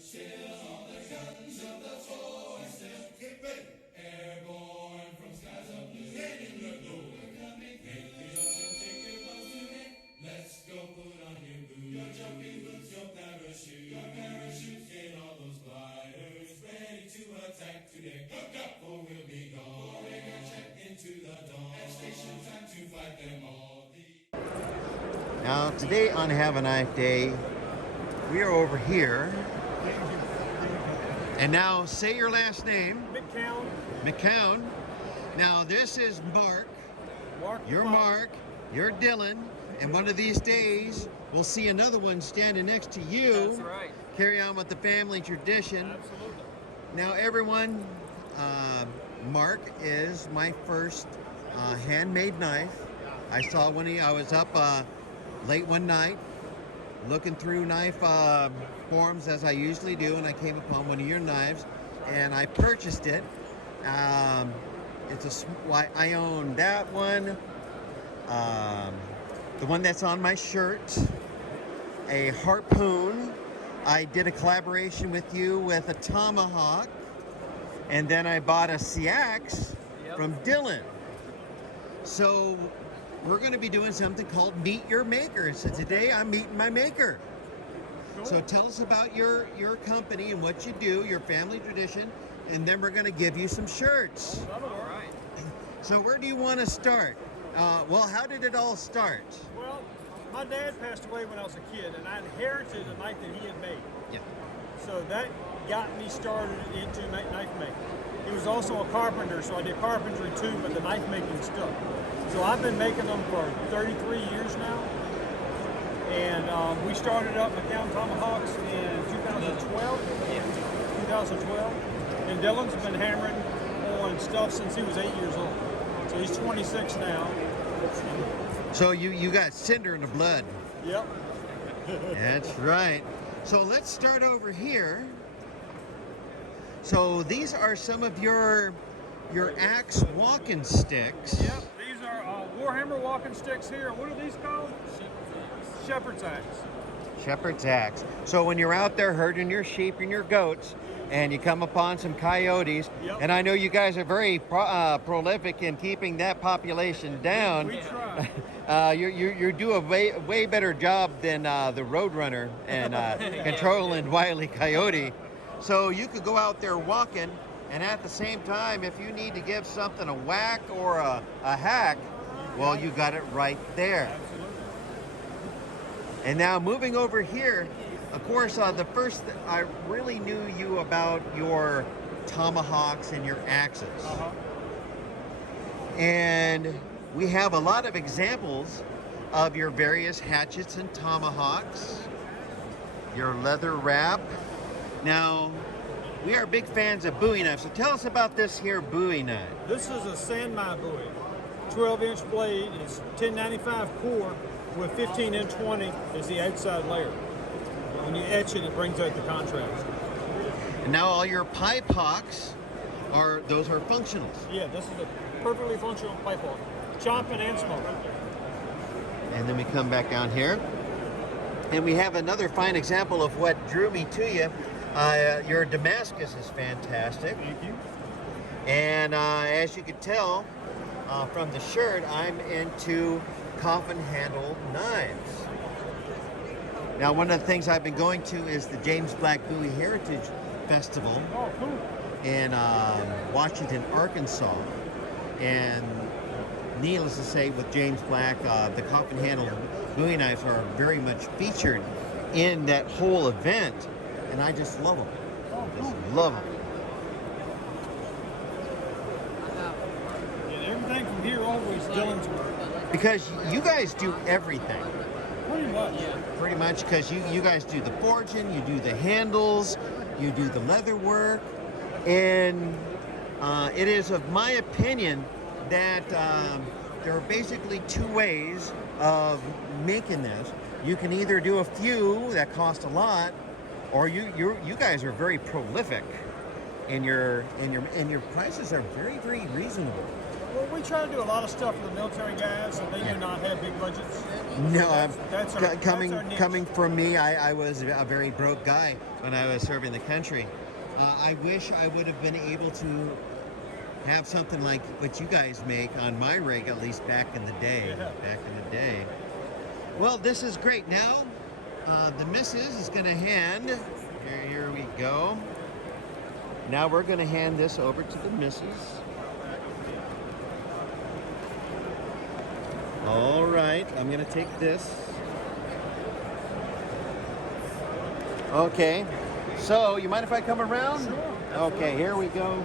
Still on the guns of the force. Get ready. Airborne from skies of blue. Heading the glow. We're coming through. Make the ocean take your clothes today. Let's go put on your boots. Your jumping boots, your parachute. Your parachute, get all those gliders ready to attack today. Hook up or we'll be gone. Pouring our jet into the dawn. At station time to fight them all. Now today on Have a Knife Day, we are over here. And now say your last name. McCoun. McCoun. Now this is Mark. You're Mark. You're Dylan. And one of these days, we'll see another one standing next to you. That's right. Carry on with the family tradition. Absolutely. Now everyone, Mark is my first handmade knife. I saw when I was up late one night, looking through knife forums as I usually do, and I came upon one of your knives, and I purchased it. I own that one, the one that's on my shirt, a harpoon. I did a collaboration with you with a tomahawk, and then I bought a Seax from Dylan. So we're going to be doing something called Meet Your Maker. So today I'm meeting my maker. Cool. So tell us about your company and what you do, your family tradition, and then we're going to give you some shirts. All right. So where do you want to start? Well, how did it all start? Well, my dad passed away when I was a kid, and I inherited a knife that he had made. Yeah. So that got me started into knife making. He was also a carpenter, so I did carpentry too, but the knife making stuff. So I've been making them for 33 years now. And we started up McCoun Tomahawks in 2012. 2012. And Dylan's been hammering on stuff since he was 8 years old. So he's 26 now. So you got cinder in the blood. Yep. That's right. So let's start over here. So these are some of your axe walking sticks. Yep. These are Warhammer walking sticks here. What are these called? Shepherd's axe. Shepherd's axe. So when you're out there herding your sheep and your goats, and you come upon some coyotes, and I know you guys are very prolific in keeping that population down. We try. You do a way better job than the Roadrunner and controlling Wile E. Coyote. So you could go out there walking, and at the same time, if you need to give something a whack or a hack, well, you got it right there. Absolutely. And now moving over here, of course, the first I really knew you about your tomahawks and your axes. And we have a lot of examples of your various hatchets and tomahawks, your leather wrap. Now, we are big fans of Bowie knives, so tell us about this here Bowie knife. This is a Sandmai Bowie. 12-inch blade. It's 1095 core with 15N20 is the outside layer. When you etch it, it brings out the contrast. And now all your pipe hawks are functionals. Yeah, this is a perfectly functional pipe hawk. Chopping and smoking. And then we come back down here. And we have another fine example of what drew me to you. Your Damascus is fantastic. Thank you. And as you can tell from the shirt, I'm into coffin handle knives. Now, one of the things I've been going to is the James Black Bowie Heritage Festival in Washington, Arkansas. And needless to say, with James Black, the coffin handle Bowie knives are very much featured in that whole event. And I just love them. Just love them. And everything from here always Dylan's work. Because you guys do everything. Pretty much. Pretty much, because you guys do the forging, you do the handles, you do the leather work. And it is of my opinion that there are basically two ways of making this. You can either do a few that cost a lot, or you guys are very prolific, and your prices are very, very reasonable. Well, we try to do a lot of stuff for the military guys, and they do not have big budgets. No, That's our niche. coming from me, I was a very broke guy when I was serving the country. I wish I would have been able to have something like what you guys make on my rig, at least back in the day. Yeah. Back in the day. Well, this is great. Now, the missus is going to hand. Here we go. Now we're going to hand this over to the missus. All right, I'm going to take this. Okay, so you mind if I come around? Sure. Okay, here we go.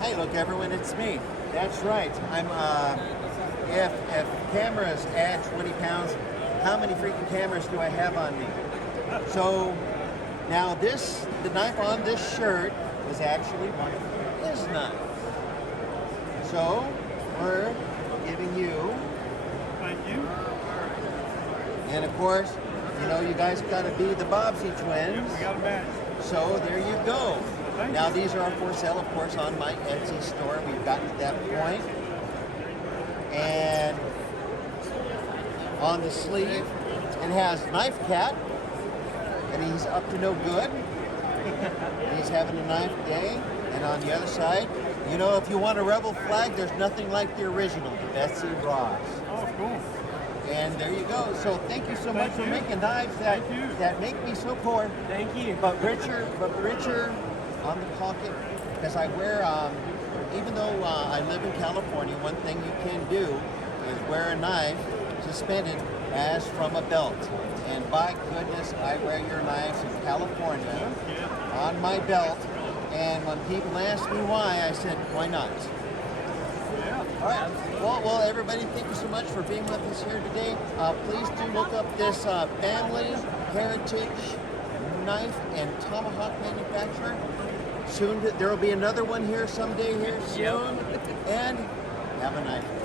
Hey, look, everyone, it's me. That's right. I'm. If cameras add 20 pounds, how many freaking cameras do I have on me? So now the knife on this shirt is actually one of his knives. So we're giving you. Thank you. And of course, you know, you guys got to be the Bobsey twins. Yep, we got a match. So there you go. Thank Now you. these are for sale, of course, on my Etsy store. We've gotten to that point. And on the sleeve, it has Knife Cat, and he's up to no good. He's having a knife day. And on the other side, you know, if you want a rebel flag, there's nothing like the original, the Betsy Ross. Oh, cool. And there you go. So thank you so much for making knives that make me so poor. Thank you. But richer on the pocket, because I wear, even though I live in California, one thing you can do is wear a knife suspended as from a belt. And by goodness, I wear your knives in California on my belt. And when people ask me why, I said, why not? Yeah. All right. Well, everybody, thank you so much for being with us here today. Please do look up this family heritage knife and tomahawk manufacturer. Soon, there will be another one here someday here soon. And have a nice day.